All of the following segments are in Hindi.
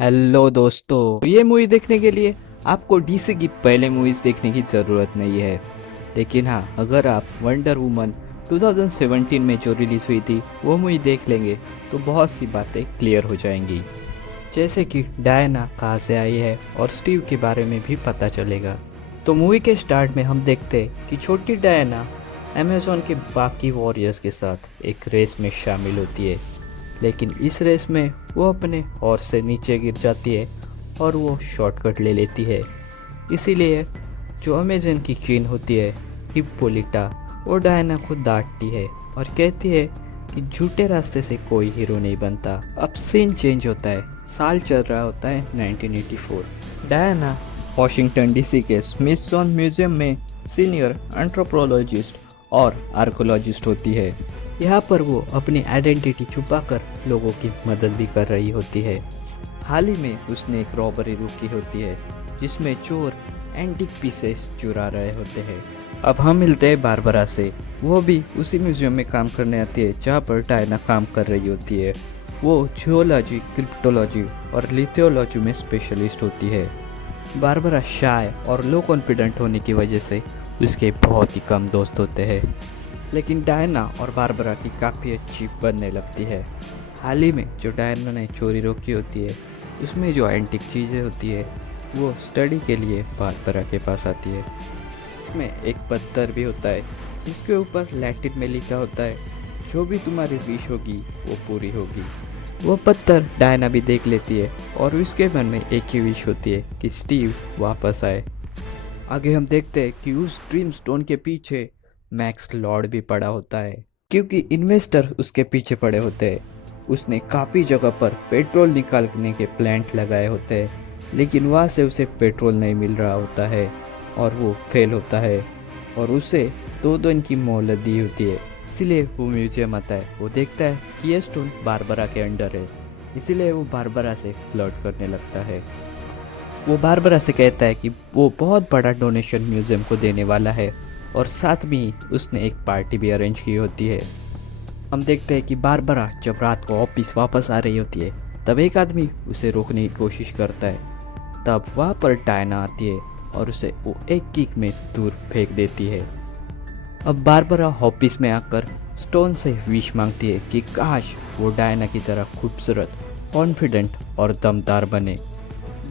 हेलो दोस्तों, ये मूवी देखने के लिए आपको डीसी की पहले मूवीज देखने की ज़रूरत नहीं है। लेकिन हाँ, अगर आप वंडर वुमन 2017 में जो रिलीज़ हुई थी वो मूवी देख लेंगे तो बहुत सी बातें क्लियर हो जाएंगी। जैसे कि डायना कहाँ से आई है और स्टीव के बारे में भी पता चलेगा। तो मूवी के स्टार्ट में हम देखते हैं कि छोटी डायना अमेज़न के बाकी वॉरियर्स के साथ एक रेस में शामिल होती है। लेकिन इस रेस में वो अपने हॉर्स से नीचे गिर जाती है और वो शॉर्टकट ले लेती है। इसीलिए जो अमेजन की क्वीन होती है हिप्पोलिटा, वो डायना को डांटती है और कहती है कि झूठे रास्ते से कोई हीरो नहीं बनता। अब सीन चेंज होता है, साल चल रहा होता है 1984। डायना वॉशिंगटन डीसी के स्मिथसोन म्यूजियम में सीनियर एंथ्रोपोलॉजिस्ट और आर्कोलॉजिस्ट होती है। यहाँ पर वो अपनी आइडेंटिटी छुपाकर लोगों की मदद भी कर रही होती है। हाल ही में उसने एक रॉबरी रुकी होती है जिसमें चोर एंटीक पीसेस चुरा रहे होते हैं। अब हम मिलते हैं बारबरा से। वो भी उसी म्यूजियम में काम करने आती है जहाँ पर डायना काम कर रही होती है। वो जियोलॉजी, क्रिप्टोलॉजी और लिथियोलॉजी में स्पेशलिस्ट होती है। बारबरा शाय और लो कॉन्फिडेंट होने की वजह से उसके बहुत ही कम दोस्त होते हैं। लेकिन डायना और बारबरा की काफ़ी अच्छी बनने लगती है। हाल ही में जो डायना ने चोरी रोकी होती है उसमें जो एंटिक चीज़ें होती है वो स्टडी के लिए बारबरा के पास आती है। उसमें एक पत्थर भी होता है जिसके ऊपर लैटिन में लिखा होता है, जो भी तुम्हारी विश होगी वो पूरी होगी। वो पत्थर डायना भी देख लेती है और उसके मन में एक ही विश होती है कि स्टीव वापस आए। आगे हम देखते हैं कि उस ड्रीम स्टोन के पीछे मैक्स लॉर्ड भी पड़ा होता है, क्योंकि इन्वेस्टर उसके पीछे पड़े होते हैं। उसने काफ़ी जगह पर पेट्रोल निकालने के प्लांट लगाए होते हैं, लेकिन वहाँ से उसे पेट्रोल नहीं मिल रहा होता है और वो फेल होता है और उसे 2 दिन की मोहलत दी होती है। इसीलिए वो म्यूजियम आता है। वो देखता है कि ये स्टोन बारबरा के अंडर है, इसीलिए वो बारबरा से फ्लर्ट करने लगता है। वो बारबरा से कहता है कि वो बहुत बड़ा डोनेशन म्यूजियम को देने वाला है और साथ में ही उसने एक पार्टी भी अरेंज की होती है। हम देखते हैं कि बारबरा जब रात को ऑफिस वापस आ रही होती है तब एक आदमी उसे रोकने की कोशिश करता है। तब वहाँ पर डायना आती है और उसे वो एक किक में दूर फेंक देती है। अब बारबरा ऑफिस में आकर स्टोन से विश मांगती है कि काश वो डायना की तरह खूबसूरत, कॉन्फिडेंट और दमदार बने।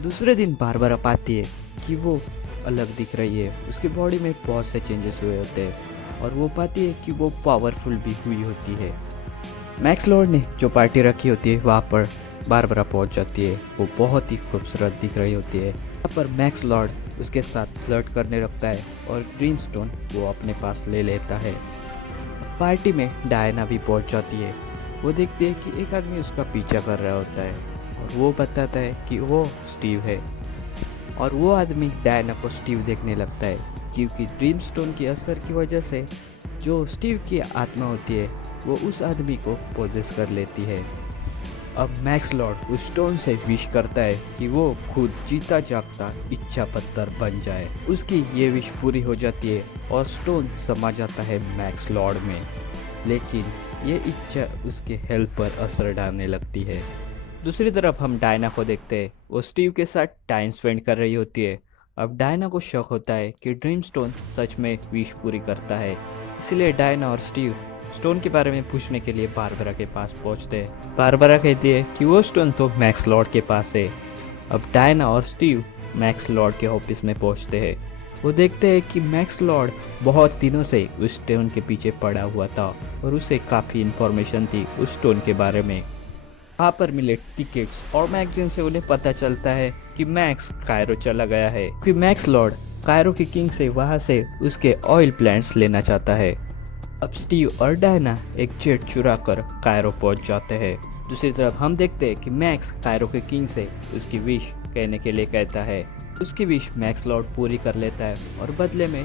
दूसरे दिन बारबरा पाती है कि वो अलग दिख रही है, उसकी बॉडी में बहुत से चेंजेस हुए होते हैं और वो पाती है कि वो पावरफुल भी हुई होती है। मैक्स लॉर्ड ने जो पार्टी रखी होती है वहाँ पर बारबरा पहुँच जाती है। वो बहुत ही खूबसूरत दिख रही होती है। वहाँ पर मैक्स लॉर्ड उसके साथ फ्लर्ट करने लगता है और ग्रीन स्टोन वो अपने पास ले लेता है। पार्टी में डायना भी पहुँच जाती है। वो देखती है कि एक आदमी उसका पीछा कर रहा होता है और वो बताता है कि वो स्टीव है। और वो आदमी डायना को स्टीव देखने लगता है, क्योंकि ड्रीम स्टोन की असर की वजह से जो स्टीव की आत्मा होती है वो उस आदमी को पोजेस कर लेती है। अब मैक्स लॉर्ड उस स्टोन से विश करता है कि वो खुद जीता जागता इच्छा पत्थर बन जाए। उसकी ये विश पूरी हो जाती है और स्टोन समा जाता है मैक्स लॉर्ड में। लेकिन ये इच्छा उसके हेल्थ पर असर डालने लगती है। दूसरी तरफ हम डायना को देखते हैं। वो स्टीव के साथ टाइम स्पेंड कर रही होती है। अब डायना को शक होता है कि ड्रीम स्टोन सच में विश पूरी करता है। इसलिए डायना और स्टीव स्टोन के बारे में पूछने के लिए बारबरा के पास पहुंचते हैं। बारबरा कहती है कि वो स्टोन तो मैक्स लॉर्ड के पास है। अब डायना और स्टीव मैक्स लॉर्ड के ऑफिस में पहुंचते हैं। वो देखते हैं कि मैक्स लॉर्ड बहुत दिनों से उस स्टोन के पीछे पड़ा हुआ था और उसे काफ़ी इन्फॉर्मेशन थी उस स्टोन के बारे में। वहाँ पर मिले टिकट्स और मैगजीन से उन्हें पता चलता है कि मैक्स कायरो चला गया है। फिर मैक्स लॉर्ड कायरो के किंग से वहाँ से उसके ऑयल प्लांट्स लेना चाहता है। अब स्टीव और डायना एक जेट चुरा कर कायरो पहुँच जाते हैं। दूसरी तरफ हम देखते हैं कि मैक्स कायरो के किंग से उसकी विश कहने के लिए कहता है। उसकी विश मैक्स लॉर्ड पूरी कर लेता है और बदले में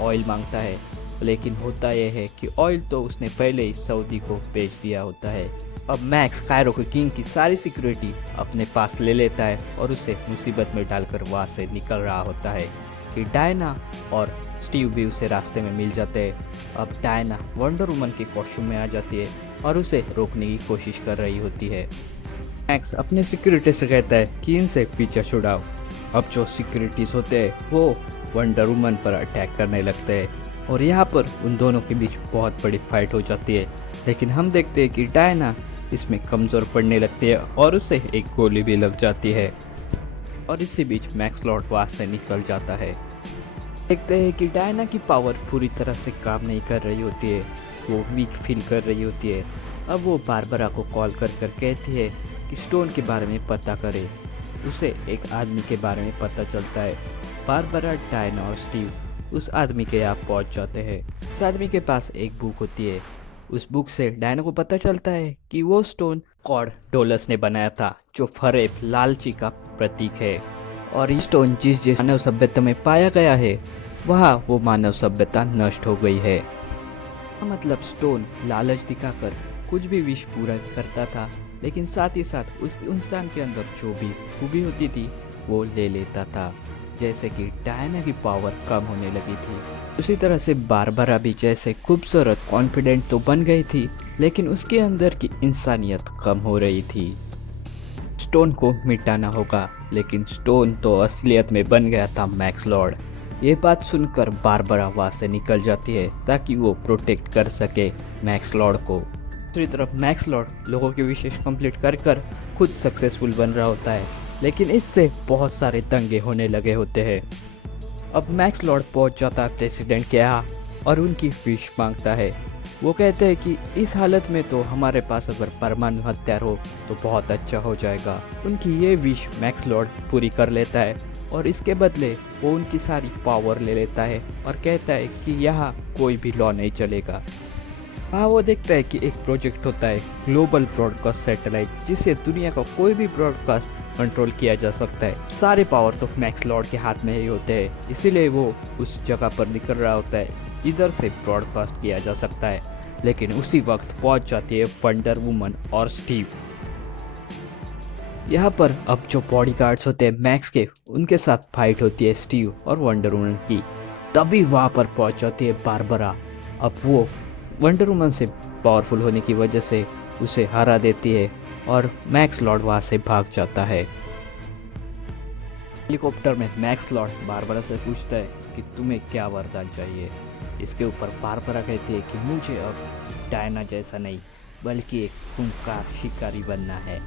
ऑयल मांगता है। लेकिन होता यह है कि ऑयल तो उसने पहले ही सऊदी को बेच दिया होता है। अब मैक्स कायरो के किंग की सारी सिक्योरिटी अपने पास ले लेता है और उसे मुसीबत में डालकर वहाँ से निकल रहा होता है कि डायना और स्टीव भी उसे रास्ते में मिल जाते हैं। अब डायना वंडर वुमन के कॉस्ट्यूम में आ जाती है और उसे रोकने की कोशिश कर रही होती है। मैक्स अपने सिक्योरिटी से कहता है कि इनसे पीछा छुड़ाओ। अब जो सिक्योरिटीज होते हैं वो वंडर वुमन पर अटैक करने लगते हैं और यहाँ पर उन दोनों के बीच बहुत बड़ी फाइट हो जाती है। लेकिन हम देखते हैं कि डायना इसमें कमज़ोर पड़ने लगती है और उसे एक गोली भी लग जाती है और इसी बीच मैक्स लॉर्ड वहाँ से निकल जाता है। देखते हैं कि डायना की पावर पूरी तरह से काम नहीं कर रही होती है, वो वीक फील कर रही होती है। अब वो बारबरा को कॉल कर कर कहती है कि स्टोन के बारे में पता करे। उसे एक आदमी के बारे में पता चलता है। बारबरा, डायना और स्टीव उस आदमी के यहाँ पहुँच जाते हैं। उस आदमी के पास एक बुक होती है। उस बुक से डायना को पता चलता है कि वो स्टोन कॉड डोलस ने बनाया था, जो फरेब लालची का प्रतीक है। और ये स्टोन जिस मानव सभ्यता में पाया गया है वहाँ वो मानव सभ्यता नष्ट हो गई है। मतलब स्टोन लालच दिखाकर कुछ भी विश पूरा करता था, लेकिन साथ ही साथ उस इंसान के अंदर जो भी खूबी होती थी वो ले लेता था। जैसे कि डायना की पावर कम होने लगी थी, उसी तरह से बारबरा भी जैसे खूबसूरत कॉन्फिडेंट तो बन गई थी, लेकिन उसके अंदर की इंसानियत कम हो रही थी। स्टोन को मिटाना होगा, लेकिन स्टोन तो असलियत में बन गया था मैक्स लॉर्ड। ये बात सुनकर बारबरा वहाँ से निकल जाती है ताकि वो प्रोटेक्ट कर सके मैक्स लॉर्ड को। दूसरी तरफ मैक्स लॉर्ड लोगों की विशेष कंप्लीट कर कर खुद सक्सेसफुल बन रहा होता है, लेकिन इससे बहुत सारे दंगे होने लगे होते हैं। अब मैक्स लॉर्ड पहुंच जाता है प्रेसिडेंट के यहाँ और उनकी विश मांगता है। वो कहते हैं कि इस हालत में तो हमारे पास अगर परमाणु हथियार हो तो बहुत अच्छा हो जाएगा। उनकी ये विश मैक्स लॉर्ड पूरी कर लेता है और इसके बदले वो उनकी सारी पावर ले लेता है और कहता है कि यहाँ कोई भी लॉ नहीं चलेगा। हाँ, वो देखता है कि एक प्रोजेक्ट होता है ग्लोबल ब्रॉडकास्ट सैटेलाइट, जिससे दुनिया का कोई भी ब्रॉडकास्ट कंट्रोल किया जा सकता है। सारे पावर तो मैक्स लॉर्ड के हाथ में ही होते हैं, इसीलिए वो उस जगह पर निकल रहा होता है इधर से ब्रॉडकास्ट किया जा सकता है। लेकिन उसी वक्त पहुंच जाती है वंडर वुमन और स्टीव। यहाँ पर अब जो बॉडीगार्ड्स होते हैं मैक्स के, उनके साथ फाइट होती है स्टीव और वंडर वुमन की। तभी वहाँ पर पहुंच जाती है बारबरा। अब वो वंडर वुमन से पावरफुल होने की वजह से उसे हरा देती है और मैक्स लॉर्ड वहाँ से भाग जाता है। हेलीकॉप्टर में मैक्स लॉर्ड बारबरा से पूछता है कि तुम्हें क्या वरदान चाहिए। इसके ऊपर बारबरा कहती है कि मुझे अब डायना जैसा नहीं बल्कि एक खूंखार शिकारी बनना है।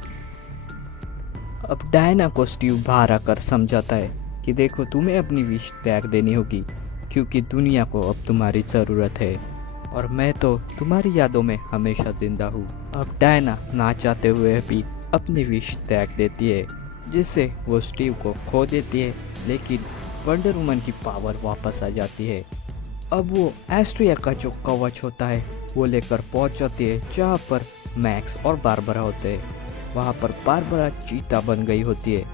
अब डायना को स्टीव बाहर आकर समझाता है कि देखो, तुम्हें अपनी विश त्याग देनी होगी क्योंकि दुनिया को अब तुम्हारी ज़रूरत है और मैं तो तुम्हारी यादों में हमेशा जिंदा हूँ। अब डायना ना चाहते हुए भी अपनी विश त्याग देती है, जिससे वो स्टीव को खो देती है, लेकिन वंडर वुमन की पावर वापस आ जाती है। अब वो एस्ट्रिया का जो कवच होता है वो लेकर पहुंच जाती है जहाँ पर मैक्स और बारबरा होते हैं। वहाँ पर बारबरा चीता बन गई होती है।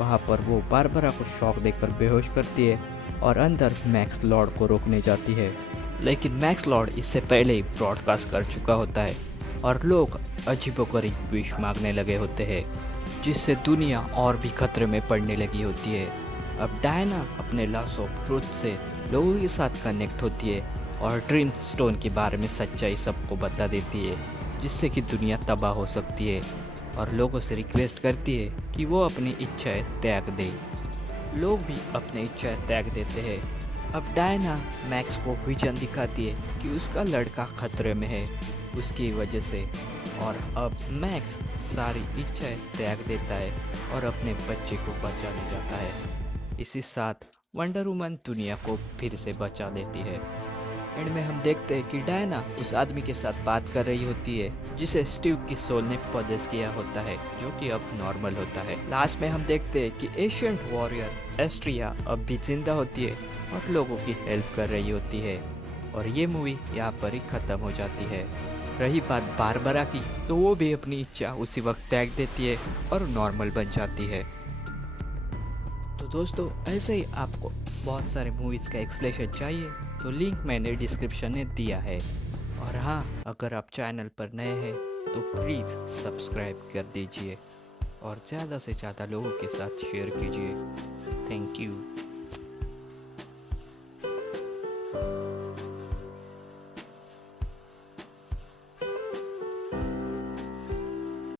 वहाँ पर वो बारबरा को शॉक देकर बेहोश करती है और अंदर मैक्स लॉर्ड को रोकने जाती है, लेकिन मैक्स लॉर्ड इससे पहले ही ब्रॉडकास्ट कर चुका होता है और लोग अजीबोगरीब विश मांगने लगे होते हैं, जिससे दुनिया और भी खतरे में पड़ने लगी होती है। अब डायना अपने लॉस ऑफ ट्रुथ से लोगों के साथ कनेक्ट होती है और ड्रीम स्टोन के बारे में सच्चाई सबको बता देती है, जिससे कि दुनिया तबाह हो सकती है और लोगों से रिक्वेस्ट करती है कि वो अपनी इच्छाएं त्याग दे। लोग भी अपनी इच्छाएं त्याग देते हैं। अब डायना मैक्स को विजन दिखाती है कि उसका लड़का खतरे में है उसकी वजह से, और अब मैक्स सारी इच्छाएं त्याग देता है और अपने बच्चे को बचाने जाता है। इसी साथ वंडर वुमन दुनिया को फिर से बचा लेती है। एंड में हम देखते हैं कि डायना उस आदमी के साथ बात कर रही होती है जिसे स्टीव की सोल ने पजेस किया होता है, जो कि अब नॉर्मल होता है। लास्ट में हम देखते हैं कि एशियंट वॉरियर एस्ट्रिया अब भी जिंदा होती है और लोगों की हेल्प कर रही होती है। और ये मूवी यहाँ पर ही खत्म हो जाती है। रही बात बारबरा की, तो वो भी अपनी इच्छा उसी वक्त त्याग देती है और नॉर्मल बन जाती है। तो दोस्तों, ऐसे ही आपको बहुत सारे मूवीज़ का एक्सप्लेनेशन चाहिए तो लिंक मैंने डिस्क्रिप्शन में दिया है। और हाँ, अगर आप चैनल पर नए हैं तो प्लीज़ सब्सक्राइब कर दीजिए और ज़्यादा से ज़्यादा लोगों के साथ शेयर कीजिए। Thank you.